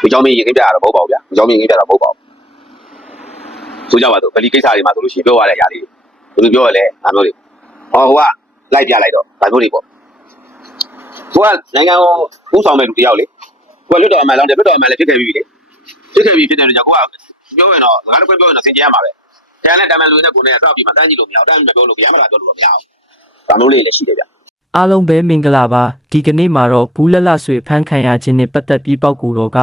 ဒီကြောင့်မင်းရင်ခင်းပြရတာမဟုတ်ပါဘူးဗျာဒီကြောင့်မင်းရင်ခင်းပြတာမဟုတ်ပါဘူးဆိုကြပါတော့ဗလီကိစ္စတွေမှာဆိုလို့ရှိရင်ပြောရတဲ့အရာလေးဘယ်လိုပြောရလဲဒါမျိုးတွေဟောဟိုကလိုက်ပြလိုက်တော့ဒါမျိုးတွေပေါ့ကိုကနိုင်ငံကိုဥဆောင်မဲ့လူတယောက်လေကိုကလွတ်တော်အမှန်လောင်းတယ်လွတ်တော်အမှန်လည်းဖြစ်ခဲ့ပြီလေဖြစ်ခဲ့ပြီဖြစ်တယ်လို့ကြောင့်ကိုကပြောရင်တော့စကားတစ်ခွင့်ပြောရင်တော့စင်ကြရမှာပဲတန်နဲ့တမန်လူနဲ့ကိုနဲ့ဆောက်ပြီးမှတန်းကြည့်လို့မရဘူးတန်းမပြောလို့ဗျာမလားပြောလို့တော့မရဘူးဒါမျိုးလေးလည်းရှိတယ်ဗျ အားလုံးပဲမင်္ဂလာပါဒီကနေ့မှာတော့ဘူးလက်လဆွေဖမ်းခံရခြင်းနဲ့ပတ်သက်ပြီးပောက်ကူတော်က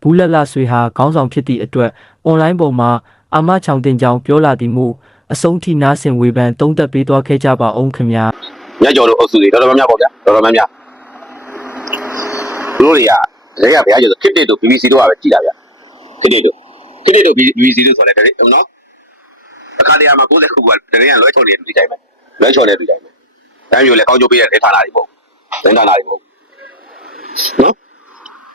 ဘူးလက်လဆွေဟာခေါင်းဆောင်ဖြစ်သည့်အတွက်အွန်လိုင်းပေါ်မှာအာမချောင်တင်ကြောင်ပြောလာသည်မို့အဆုံးထိနားဆင်ဝေဖန်သုံးသပ်ပေးသွားခဲ့ကြပါအောင်ခင်ဗျာမြတ်ကျော်တို့အုပ်စုတွေတော်တော်များများပေါ့ဗျာတော်တော်များများသူတို့တွေကတကယ်ကဘယ်ရကျတော့ခစ်တစ်တို့ BBC တို့ကပဲကြည်တာဗျခစ်တစ်တို့ခစ်တစ်တို့ BBC တို့ဆိုလဲတကယ်နော်အခါတရမှာ60ခုကတကယ်ကလွဲချော်နေတူကြိုင်မယ်လွဲချော်နေတူကြိုင်မယ် တိုင်းမျိုးလဲကောင်းကျိုးပေးတဲ့ဒေသနာတွေပေါ့ဒေသနာတွေပေါ့နော်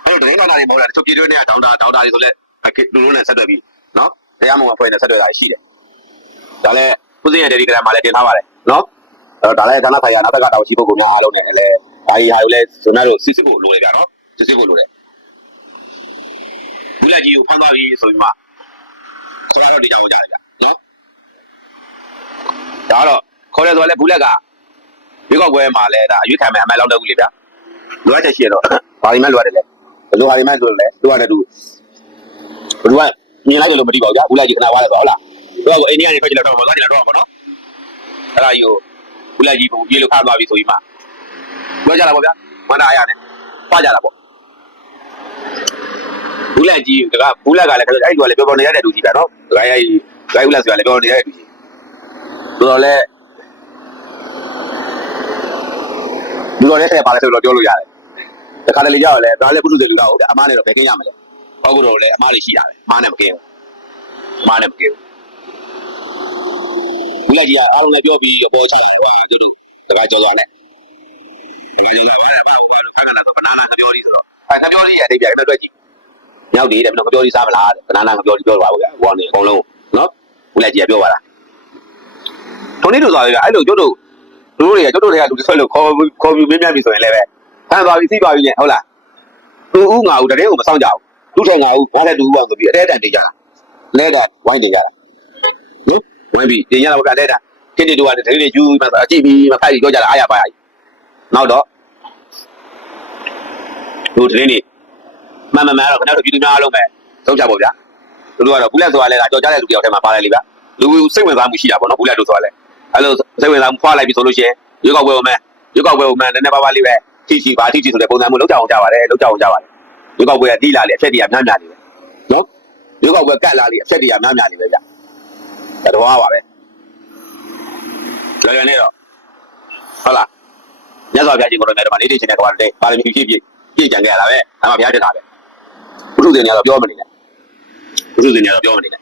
အဲ့တော့ဒေသနာတွေပေါ့လားတချို့ပြည်တွင်းတွေကဒေါက်တာဒေါက်တာတွေဆိုလဲအခစ်လူလုံးနဲ့ဆက်သွယ်ပြီးနော်တရားမဝင်ဖွဲ့နဲ့ဆက်သွယ်တာရှိတယ်ဒါလည်းဥစဉ်ရဲ့ Telegram မှာလည်းတင်ထားပါတယ်နော်အဲ့တော့ဒါလည်းဌာနဆိုင်ရာနောက်ဘက်ကတောင်ရှိပုဂ္ဂိုလ်များအားလုံးနဲ့လည်းဒါကြီးဟာကိုလည်းဇွန်နာတို့စစ်စစ်ဖို့လိုတယ်ဗျာနော်စစ်စစ်ဖို့လိုတယ်ဘူးလက်ကြီးကိုဖမ်းသွားပြီဆိုပြီးမှဆိုတော့ဒီကြောင်ကြတယ်ဗျာနော်ဒါတော့ခေါ်တယ်ဆိုတော့လည်းဘူးလက်က ရွေးကောက်ပွဲမှာလည်းဒါအရွေးခံမယ်အမှန်လောက်တော့ဘူးလေဗျာလိုအပ်တဲ့ရှိရတော့ဘာဒီမှလိုအပ်တယ်လေဘယ်လိုဟာဒီမှဆိုလဲလိုအပ်တယ်သူဘယ်လိုကမြင်လိုက်တယ်လို့မသိပါဘူးဗျာဘူးလက်ကြီးခဏဝါလဲဆိုဟုတ်လားသူကအိန္ဒိယနေထွက်ကြတော့မသွားကြတော့ပါနော်အဲ့ဒါကြီးကိုဘူးလက်ကြီးပုံပြေလို့ခါသွားပြီဆိုပြီးမှပြောကြတာပေါ့ဗျာမန္တအားရနဲ့ပွားကြတာပေါ့ဘူးလက်ကြီးကဘူးလက်ကလည်းအဲ့ဒီကလည်းပြောပြောနေရတဲ့လူကြီးဗျာနော်ဒကာကြီးဒကာဘူးလက်ဆိုတာလည်းပြောနေရတဲ့လူကြီးဆိုတော့လေဒီ လိုလည်းဆက်ပါလဲဆိုတော့ပြောလို့ရတယ်တခါတလေကြောက်လဲဒါလည်းပုထုဇဉ်လူကဟုတ်တယ်အမားနဲ့တော့ဘယ်ကင်းရမလဲဘောက်ကတော့လည်းအမားတွေရှိတာပဲအမားနဲ့မကင်းဘူးအမားနဲ့မကင်းဘူးဘူးလက်ကြီးကအားလုံးလည်းပြောပြီးအပေါ်ချတယ်ကွာဒီလိုတခါကြော်သွားနဲ့ဒီလိုပဲဘာလို့ဘာလို့ခါလာတော့ဘနာလာပြောနေဆိုတော့အဲငါပြောနေရတဲ့ပြပြတွေ့ကြည့်မြောက်တယ်တဲ့မင်းငါပြောနေစားမလားဘနာလာငါပြောနေပြောပါဘူးကွာဟိုကနေအကုန်လုံးနော်ဘူးလက်ကြီးကပြောပါလားထုံနေလို့သွားပြီအဲ့လိုကျုပ် တို့တို့တွေကကျုပ်တို့တွေကလူတွေဆွဲလို့ခေါ်ခေါ်ပြီးမင်းများပြီဆိုရင်လည်းပဲဟန်သွားပြီစီးသွားပြီနဲ့ဟုတ်လားသူဦးငါဦးတတဲ့ကိုမဆောင်ကြဘူးလူထဲငါဦးငါလည်းတူဦးပါဆိုပြီးအတဲတန်တင်ကြတာလဲတာဝိုင်းတင်ကြတာနော်ဝိုင်းပြီးတင်ကြတာဘကလဲတာခင်းတီတို့ကတည်းကယူမှအကြည့်ပြီးမခိုက်ပြီးပြောကြတာအားရပါရနောက်တော့တို့တည်းနေမမမတော့ခဏတော့ပြည်သူများအားလုံးပဲသုံးချပါဗျာတို့ကတော့ဘူးလက်ဆိုတာလဲကကြော်ကြတဲ့လူတယောက်ထဲမှာပါလိုက်လေဗျာလူစိတ်ဝင်စားမှုရှိတာပေါ့နော်ဘူးလက်တို့ဆိုတာလဲ အဲ့လိုစိတ်ဝင်စားမှုဖွာလိုက်ပြီဆိုလို့ရှိရင်ရွေးကောက်ပွဲဝင်မယ်ရွေးကောက်ပွဲဝင်မယ်နည်းနည်းပါးပါးလေးပဲထိရှိပါထိရှိဆိုတဲ့ပုံစံမျိုးလောက်ကြအောင်ကြပါတယ်လောက်ကြအောင်ကြပါတယ်ရွေးကောက်ပွဲကတီးလာလေအဖြက်တွေကများများနေပဲနော်ရွေးကောက်ပွဲကတ်လာလေအဖြက်တွေကများများနေပဲဗျာဒါတော့ပါပဲလွယ်လွယ်နဲ့တော့ဟုတ်လားမြတ်စွာဘုရားရှင်ကိုယ်တော်မြတ်ဓမ္မလေးတွေရှင်တဲ့ကွာတဲ့ပါရမီဖြည့်ဖြည့်ပြည့်ကြံခဲ့ရတာပဲဒါမှဘုရားတက်တာပဲဘုရုဇင်တွေကတော့ပြောမနေနဲ့ဘုရုဇင်တွေကတော့ပြောမနေနဲ့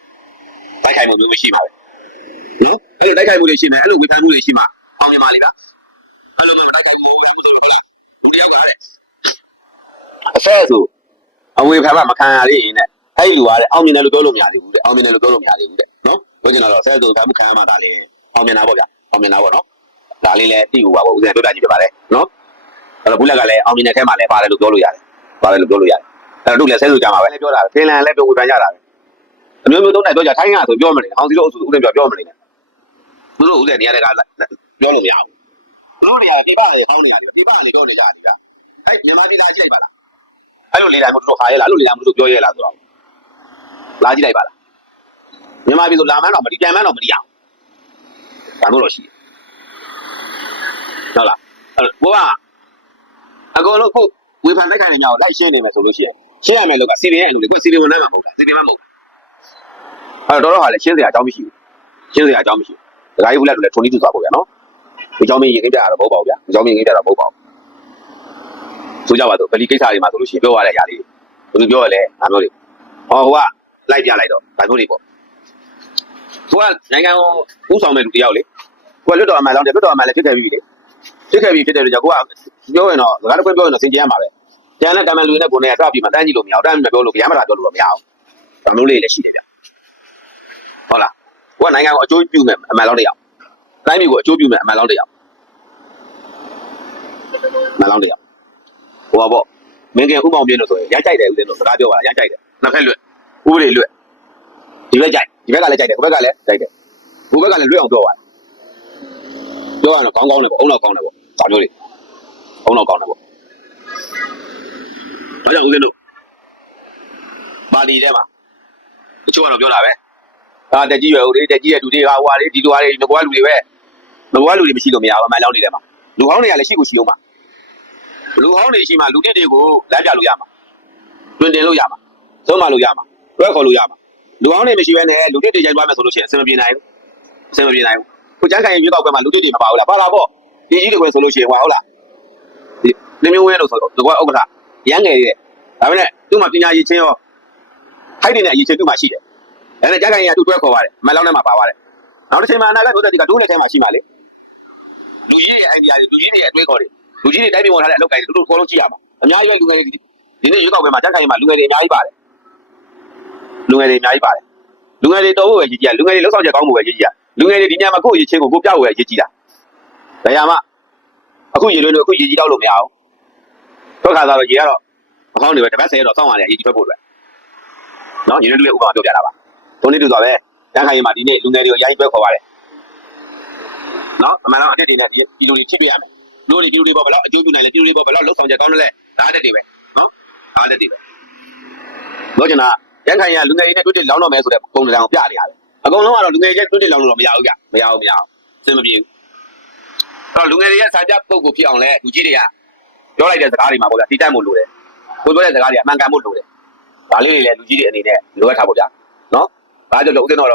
တိုက်ခိုက်မှုမျိုးမရှိပါဘူး နော်အဲ့လိုတိုက်ခိုက်မှုတွေရှိမယ်အဲ့လိုဝေဖန်မှုတွေရှိမှအောင်မြင်ပါလိမ့်ဗျအဲ့လိုမျိုးတိုက်ခိုက်မှုဝေဖန်မှုဆိုတော့ဟုတ်လားလူတယောက်ကတဲ့အဖဲဆိုအဝေဖန်မှမခံရသေးရင်တဲ့အဲ့ဒီလူကတဲ့အောင်မြင်တယ်လို့ပြောလို့မရသေးဘူးတဲ့အောင်မြင်တယ်လို့ပြောလို့မရသေးဘူးတဲ့နော်ပြောချင်တော့ဆဲဆိုဖန်မှုခံရမှဒါလေအောင်မြင်တာပေါ့ဗျအောင်မြင်တာပေါ့နော်ဒါလေးလည်းသိဖို့ပါပေါ့ဦးဇင်းပြောပြကြည့်ပြပါလေနော်အဲ့တော့ဘူးလက်ကလည်းအောင်မြင်တဲ့ထဲမှာလည်းပါတယ်လို့ပြောလို့ရတယ်ပါတယ်လို့ပြောလို့ရတယ်အဲ့တော့တို့လည်းဆဲဆိုကြမှာပဲလည်းပြောတာဖင်လန်လည်းပြောဝေဖန်ကြတာပဲအမျိုးမျိုးသုံးနိုင်ပြောကြထိုင်းကဆိုပြောမနေအောင်စီလို့ဦးဇင်းပြောပြောမနေနဲ့ သူတို့ဦးဇင်းနေရာတကပြောလို့မရဘူးသူတို့တွေကပြပတယ်ဟောင်းနေရတယ်ပြပကနေပြောနေကြတယ်ဗျအဲ့မြန်မာပြည်လာကြည့်လိုက်ပါလားအဲ့လိုလေတိုင်းမတို့ခါရဲလားအဲ့လိုလေတိုင်းမတို့ပြောရဲလားဆိုတော့လာကြည့်လိုက်ပါလားမြန်မာပြည်ဆိုလာမှန်းတော့မဒီပြန်မှန်းတော့မဒီအောင်ဒါမျိုးတော့ရှိတယ်ဟုတ်လားအဲ့တော့ကိုကအကုန်လုံးခုဝေဖန်တိုက်ခိုင်နေကြအောင်လိုက်ရှင်းနေမယ်ဆိုလို့ရှိရင်ရှင်းရမယ်လို့ကစီပင်ရဲ့အလုပ်တွေကိုစီပင်ဝန်ထမ်းမှာမဟုတ်တာစီပင်မှာမဟုတ်အဲ့တော့တော့ဟာလည်းရှင်းစရာအကြောင်းမရှိဘူးရှင်းစရာအကြောင်းမရှိဘူး ဒကာကြီးဘူးလက်တို့လည်းထုံနေသူသွားပေါ့ဗျာနော်ဒီကြောင်းမင်းရင်ခင်းပြရတာမဟုတ်ပါဘူးဗျာဒီကြောင်းမင်းရင်ခင်းပြတာမဟုတ်ပါဘူးဆိုကြပါတော့ဗလီကိစ္စတွေမှာဆိုလို့ရှိရင်ပြောရတဲ့အရာလေးဘယ်လိုပြောရလဲဒါမျိုးတွေဟောဟိုကလိုက်ပြလိုက်တော့ဒါမျိုးတွေပေါ့ဟိုကနိုင်ငံကိုဥဆောင်မဲ့လူတယောက်လေကိုကလွတ်တော်အမှန်လောင်းတယ်လွတ်တော်အမှန်လည်းဖြစ်ခဲ့ပြီလေဖြစ်ခဲ့ပြီဖြစ်တယ်လို့ကြောင့်ကိုကပြောရင်တော့စကားတစ်ခွင့်ပြောရင်တော့စင်ကြရမှာပဲ။ကျန်တဲ့တမန်လူတွေနဲ့ကိုယ်နဲ့စပြီးမှတန်းကြည့်လို့မရဘူး။တန်းပြီးမပြောလို့ဗျာမတာပြောလို့တော့မရဘူး။ဒါမျိုးလေးလည်းရှိတယ်ဗျ။ဟုတ်လား။ ကိုကနိုင်ငံကိုအကျိုးပြုမယ်အမှန်လောက်တယောက်။တိုင်းပြည်ကိုအကျိုးပြုမယ်အမှန်လောက်တယောက်။အမှန်လောက်တယောက်။ဟိုပါပေါ့မင်းကဥမောင်ပြင်းလို့ဆိုရင်ရိုက်ကြိုက်တယ်ဦးဇင်းတို့စကားပြောပါလားရိုက်ကြိုက်တယ်နှစ်ဖက်လွတ်ဥပဒေလွတ်ဒီဘက်ကြိုက်ဒီဘက်ကလည်းကြိုက်တယ်ဟိုဘက်ကလည်းကြိုက်တယ်ဟိုဘက်ကလည်းလွတ်အောင်ပြောပါပြောရတော့ကောင်းကောင်းတယ်ပေါ့အုံတော့ကောင်းတယ်ပေါ့ဒါမျိုးလေးအုံတော့ကောင်းတယ်ပေါ့ဒါကြောင့်ဦးဇင်းတို့ပါတီထဲမှာတချို့ကတော့ပြောတာပဲ အာတက်ကြီးရွယ်ဦးလေးတက်ကြီးရဲ့လူတွေကဟိုဟာလေးဒီလူဟာလေးငကွာလူတွေပဲငကွာလူတွေမရှိလို့မရဘူးအမှန်လောင်းနေတယ်မှာလူဟောင်းတွေကလည်းရှိကိုရှိအောင်ပါလူဟောင်းနေရှိမှလူတစ်တွေကိုလမ်းပြလို့ရမှာတွင်တင်လို့ရမှာသုံးမလို့ရမှာတွဲခေါ်လို့ရမှာလူဟောင်းနေမရှိဘဲနဲ့လူတစ်တွေရိုက်သွားမယ်ဆိုလို့ရှိရင်အဆင်မပြေနိုင်ဘူးအဆင်မပြေနိုင်ဘူးကိုကျန်းခိုင်ရွေးကောက်ပွဲမှာလူတစ်တွေမပါဘူးလားပါလာပေါ့ဒီကြီးတွေဆိုလို့ရှိရင်ဟွာဟုတ်လားဒီလင်းမျိုးဝဲလို့ဆိုတော့ဒီကွာဥက္ကဋ္ဌရမ်းငယ်သေးတယ်ဒါပေမဲ့သူ့မှာပညာရည်ချင်းရောဟိုက်နေတဲ့ရည်ချင်းသူ့မှာရှိတယ် ဒါနဲ့ကျန်းခိုင်ကသူ့တွဲခေါ်ပါတယ်မလောင်းထဲမှာပါပါတယ်နောက်တစ်ချိန်မှာအနာဂတ်ဘုဒ္ဓတိကဒုနဲ့ထဲမှာရှိမှာလေလူကြီးရဲ့အိုင်ဒီယာတွေလူကြီးတွေရဲ့အတွေးခေါ်တွေလူကြီးတွေတိုင်းပြည်ပေါ်ထားတဲ့အလုပ်ကိုင်တွေတို့ခေါ်လို့ကြည့်ရမှာအများကြီးပဲလူငယ်တွေဒီနေ့ရွေးကောက်ပွဲမှာတန်းခိုင်မှာလူငယ်တွေအများကြီးပါတယ်လူငယ်တွေအများကြီးပါတယ်လူငယ်တွေတော်ဖို့ပဲရည်ကြည်ရလူငယ်တွေလောက်ဆောင်ချက်ကောင်းဖို့ပဲရည်ကြည်ရလူငယ်တွေဒီညမှာကိုယ့်ရည်ချင်းကိုကိုပြောက်ဝယ်ရည်ကြည်တာဒါရမှအခုရည်လွန်းလို့အခုရည်ကြည်တော့လို့မရဘူးတော့ခါသားတော့ရည်ကတော့အကောင်းတွေပဲတပတ်ဆယ်ရတော့စောင့်ရတယ်ရည်ကြည်ပဲဖို့အတွက်နော်ညီတို့ရဲ့ဥပမာပြောပြတာပါ တုံးနေတူသွားပဲတန်းခိုင်မှာဒီနေ့လူငယ်တွေကိုရိုင်းပွဲခေါ်ပါတယ်နော်အမှန်တော့အတက်တွေနဲ့ဒီလူတွေထိတွေ့ရမယ်လူတွေဒီလူတွေပေါ်ဘယ်လောက်အကျိုးပြုနိုင်လဲဒီလူတွေပေါ်ဘယ်လောက်လှုပ်ဆောင်ချက်ကောင်းလဲဒါအတက်တွေပဲနော်ဒါအတက်တွေပဲလို့ကျင်တာရန်ခိုင်ရလူငယ်တွေနဲ့တွေ့တွေ့လောင်းတော့မယ်ဆိုတဲ့ပုံစံကိုပြနေရတယ်အကုန်လုံးကတော့လူငယ်တွေတွေ့တွေ့လောင်းလို့တော့မရဘူးကြမရဘူးမရဘူးစင်မပြေဘူးအဲ့တော့လူငယ်တွေရဲ့စာကြပုတ်ကိုဖြစ်အောင်လဲလူကြီးတွေကပြောလိုက်တဲ့စကားတွေမှာပေါ့ဗျာတိတိုက်မှုလိုတယ်ကိုပြောတဲ့စကားတွေအမှန်ကန်မှုလိုတယ်ဒါလေးတွေလည်းလူကြီးတွေအနေနဲ့လိုအပ်တာပေါ့ဗျာနော် ဘာကြောင့်လဲဦးသိန်းတော့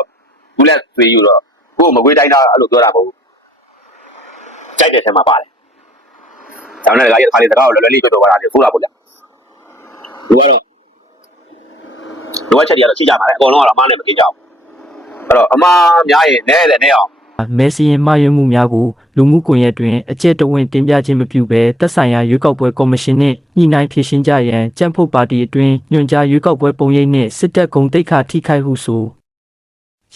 ဘူးလက်သွေးယူတော့ကိုယ်မကွေးတိုင်းတာအဲ့လိုပြောတာမဟုတ်ဘူးကြိုက်တဲ့ထဲမှာပါတယ်ဒါနဲ့လည်းခါလေးတကားကိုလွယ်လွယ်လေးပြောတော့ပါတာလေဆိုးတာပေါ့ဗျာလူကတော့လူကချက်တွေကတော့ချိကြပါလေအကုန်လုံးကတော့အမားနဲ့မกินကြဘူးအဲ့တော့အမားများရင်နဲတယ်နဲအောင်မဲစီရင်မှားယွင်းမှုများကိုလူမှုကွန်ရက်တွင်အကျက်တဝင့်တင်ပြခြင်းမပြုဘဲသက်ဆိုင်ရာရွေးကောက်ပွဲကော်မရှင်နှင့်ညှိနှိုင်းဖြည့်ရှင်းကြရန်ကြံ့ဖို့ပါတီအတွင်းညွှန်ကြားရွေးကောက်ပွဲပုံရိပ်နှင့်စစ်တပ်ဂုံတိတ်ခါထိခိုက်ဟုဆို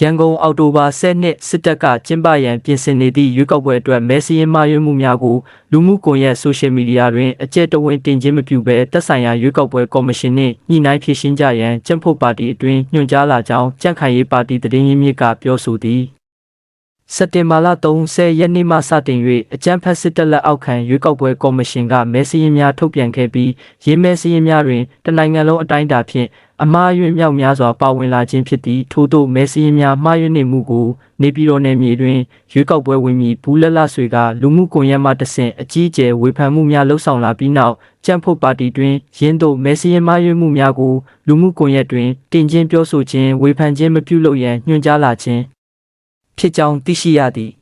ရန်ကုန်အောက်တိုဘာ10နှစ်စစ်တပ်ကကျင်းပရန်ပြင်ဆင်နေသည့်ရွေးကောက်ပွဲအတွက်မဲစီရင်မှားယွင်းမှုများကိုလူမှုကွန်ရက်ဆိုရှယ်မီဒီယာတွင်အကျက်တဝင့်တင်ခြင်းမပြုဘဲသက်ဆိုင်ရာရွေးကောက်ပွဲကော်မရှင်နှင့်ညှိနှိုင်းဖြည့်ရှင်းကြရန်ကြံ့ဖို့ပါတီအတွင်းညွှန်ကြားလာကြောင်းကြံ့ခိုင်ရေးပါတီတည်င်းရင်းမြစ်ကပြောဆိုသည် စက်တင်ဘာလ30ရက်နေ့မှစတင်၍အကြမ်းဖက်စစ်တပ်လက်အောက်ခံရွေးကောက်ပွဲကော်မရှင်ကမဲစရင်များထုတ်ပြန်ခဲ့ပြီးရေးမဲစရင်များတွင်တနိုင်ငံလုံးအတိုင်းအတာဖြင့်အမှားယွင်းမြောက်များစွာပါဝင်လာခြင်းဖြစ်သည့်ထို့သောမဲစရင်များမှားယွင်းနေမှုကိုနေပြည်တော်နယ်မြေတွင်ရွေးကောက်ပွဲဝင်မည်ဘူးလက်လဆွေကလူမှုကွန်ရက်မှတဆင့်အကြီးအကျယ်ဝေဖန်မှုများလှုံ့ဆော်လာပြီးနောက်ကြံ့ဖို့ပါတီတွင်ရင်းတို့မဲစရင်မှားယွင်းမှုများကိုလူမှုကွန်ရက်တွင်တင်ကျင်းပြောဆိုခြင်းဝေဖန်ခြင်းမပြုလုပ်ရန်ညွှန်ကြားလာခြင်း ဖြစ်ကြောင်းသိရှိရသည်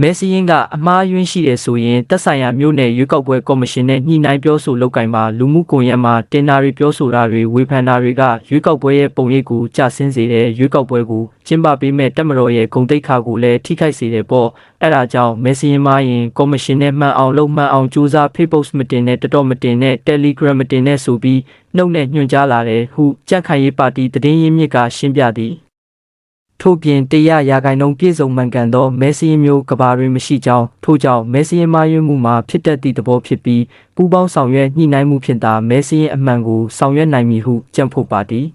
မဲစရင်ကအမှားယွင်းရှိတယ်ဆိုရင်တက်ဆိုင်ရာမြို့နယ်ရွေးကောက်ပွဲကော်မရှင်နဲ့ညှိနှိုင်းပြောဆိုလုပ်ကင်မှာလူမှုကွန်ရက်မှာတင်နာတွေပြောဆိုတာတွေဝေဖန်တာတွေကရွေးကောက်ပွဲရဲ့ပုံရိပ်ကိုကျဆင်းစေတဲ့ရွေးကောက်ပွဲကိုကျင်းပပေးမဲ့တက်မတော်ရဲ့ဂုံတိတ်ခါကိုလည်းထိခိုက်စေတယ်ပေါ့အဲ့ဒါကြောင့်မဲစရင်မာရင်ကော်မရှင်နဲ့မှန်အောင်လုပ်မှန်အောင်ကြိုးစား Facebook မတင်နဲ့တတော်မတင်နဲ့ Telegram မတင်နဲ့ဆိုပြီးနှုတ်နဲ့ညွှန်ကြားလာတယ်ဟုကြန့်ခိုင်ရေးပါတီတည်င်းရင်းမြစ်ကရှင်းပြသည် ထို့ပြင်တရားရာဂိုင်နှုန်းပြည့်စုံမှန်ကန်သောမဲဆီယမျိုးကဘာတွင်မရှိကြောင်းထို့ကြောင့်မဲဆီယမာရွေးမှုမှာဖြစ်တတ်သည့်သဘောဖြစ်ပြီးပူးပေါင်းဆောင်ရွက်ညှိနှိုင်းမှုဖြင့်သာမဲဆီယအမှန်ကိုဆောင်ရွက်နိုင်မည်ဟုကြံ့ဖို့ပါသည်